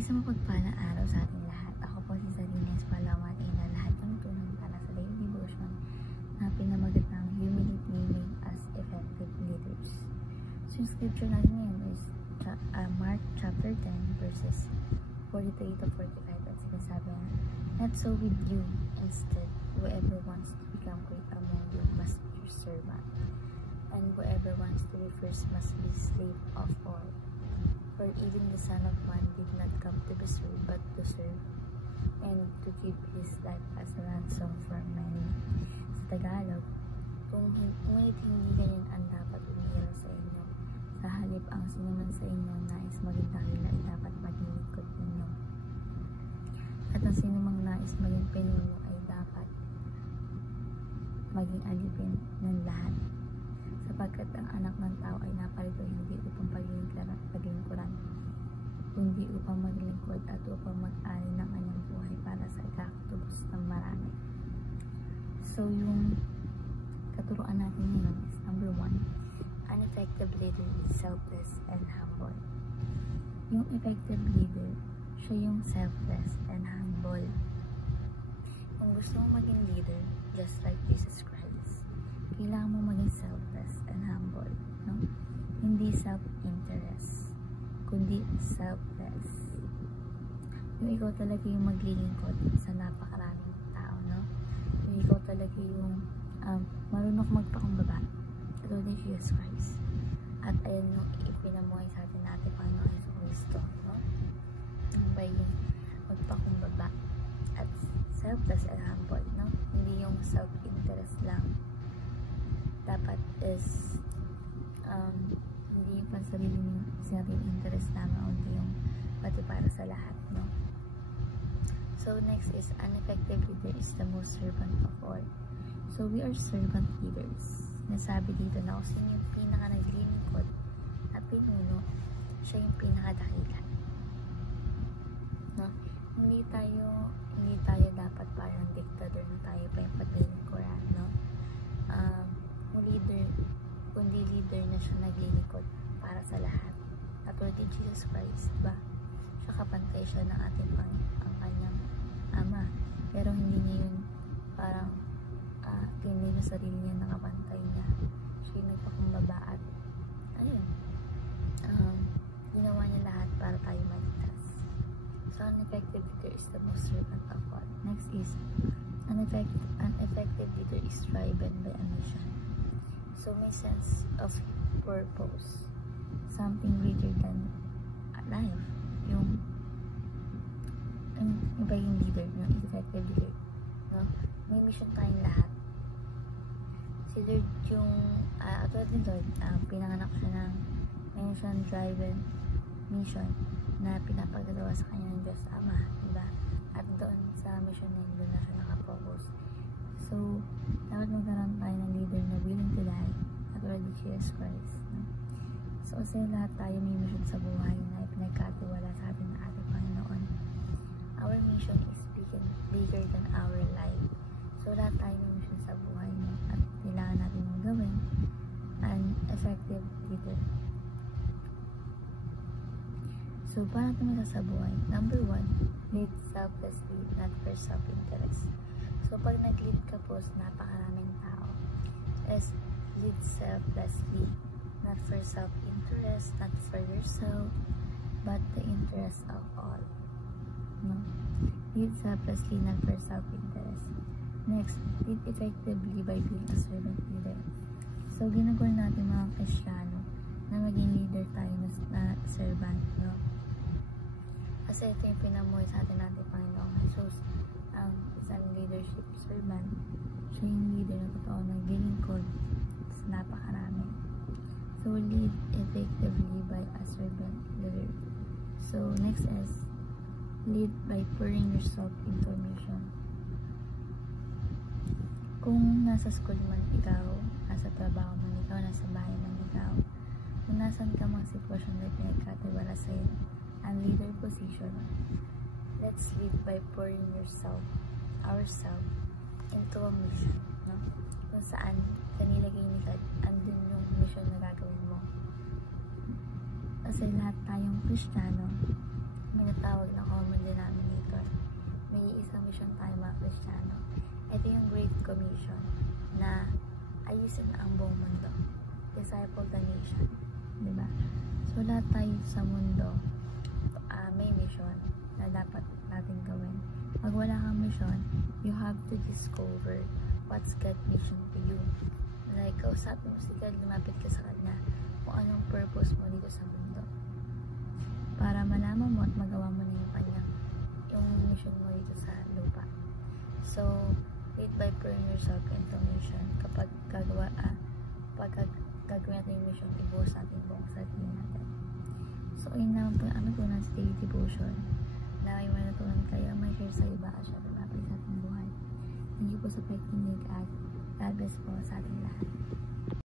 Isang mapagpalang araw sa ating lahat. Ako po si Sarina Espalawan na lahat ng tunang para sa daily devotion na pinamagatang humility made us effective leaders. So yung scripture natin ngayon is Mark chapter 10 verses 43 to 45 at sinasabi na, "Not so with you, instead, whoever wants to become great among you must be your servant, and whoever wants to be first must be slave of all. For even the Son of Man did not come to be served, but to serve, and to give his life as a ransom for many." Sa Tagalog, ngunit hindi ganyan ang dapat umiiral sa inyo. Sa halip, ang sinuman sa inyo nais maging dakila ay dapat maging lingkod ninyo. At ang sinumang nais maging pinuno ay dapat maging alipin ng lahat. Sapagkat ang anak ng tao ay naparito hindi upang paglingkuran, kundi upang maglingkod at upang mag-ari ng kanyang buhay para sa ikakatubos ng marami. So, yung katuruan natin ngayon is number 1, an effective leader is selfless and humble. Yung effective leader, siya yung selfless and humble. Kung gusto mong maging leader, just like Jesus Christ, kailangan mo maging selfless and humble, no? Hindi self-interest, kundi selfless. Yung ikaw talaga yung maglilingkod sa napakaraming tao, no? Yung ikaw talaga yung marunong magpakumbaba, katulad ni Jesus Christ. At ayan yung ipinamuhay sa atin natin Panginoon Hesus Kristo, no? Yung ba yung magpakumbaba at selfless and humble, no? Hindi yung self-interest lang. Dapat is hindi yung pansarili yung sinating interest naman, hindi yung pati para sa lahat, no? So next is, an effective leader is the most servant of all. So we are servant leaders. Nasabi dito na kung sino yung pinaka-naglilingkod at pinuno, siya yung pinaka-dakila, no? Hindi tayo dapat parang dictator na tayo pa yung paglilingkuran, no? Kundi leader na siya naglilingkod para sa lahat. At tulad ni Jesus Christ, diba? Siya kapantay siya ng ating ang kanyang ama. Pero hindi niya yun parang hindi niya sarili niya nakapantay niya. Siya yung nagpakumbaba at ayun, ginawa niya lahat para tayo maligtas. So, an effective leader is the most servant of all. Next is, an effective leader is driven by a mission. So, may sense of purpose. Something greater than life. Yung ba yung leader, yung effective leader, no? May mission tayong lahat. Si Lord yung, atulad ni Lord, pinanganak siya ng mission-driven mission na pinapagagawa sa kanya ng Diyos Ama, diba? At doon sa mission na yun, doon na siya nakapokus. So, dapat magkaroon tayo ng leader na willing to die, at already Jesus Christ, no? So, kasi lahat tayo may mission sa buhay na ipinagkatiwala sa atin ng ating Panginoon. Our mission is bigger than our life. So, lahat tayo may mission sa buhay, no? At kailangan natin yung gawin an effective leader. So, paano ito sa buhay? Number 1, lead selflessly, not for self-interest. So, pag nag-lead ka po sa napakaraming tao, is lead selflessly, not for self-interest, not for yourself, but the interest of all, no? Lead selflessly, not for self-interest. Next, lead effectively by being a servant leader. So, ginagawa natin mga Kristiyano na maging leader tayo na servant, no? Kasi ito yung pinamuhay sa atin natin Panginoong Hesus, ang isang leadership servant. Siya yung leader na totoo naglilingkod sa napakarami. So, lead effectively by a servant leader. So, next is, lead by pouring yourself into mission. Kung nasa school man ikaw, nasa trabaho man ikaw, nasa bahay man ikaw, kung nasan ka mga sitwasyon na pinagkatiwala sa'yo, ang leader position, let's lead by pouring ourselves into a mission, no? Kung saan kanilagay ni God, andun yung mission na gagawin mo. Kasi lahat tayong Kristiyano, tinatawag na common denominator. May isang mission tayo mga Kristiyano. Ito yung Great Commission na ayusin na ang buong mundo. Disciple the nation. Diba? So, lahat tayo sa mundo may mission na dapat natin gawin. Pag wala kang mission, you have to discover what's God's mission to you. Like, kausapin mo si God, lumapit ka sa Kanya kung anong purpose mo dito sa mundo. Para malaman mo at magawa mo na yung mission mo dito sa lupa. So, lead by praying yourself into mission. Kapag gagawin natin yung mission, ibuhos natin yung buong sarili natin. So, yun naman po yung ano po ng daily devotion na may manatunan kayo, may share sa iba at syempre mapit sa ating buhay. Thank you po sa pakikinig at God bless po sa ating lahat.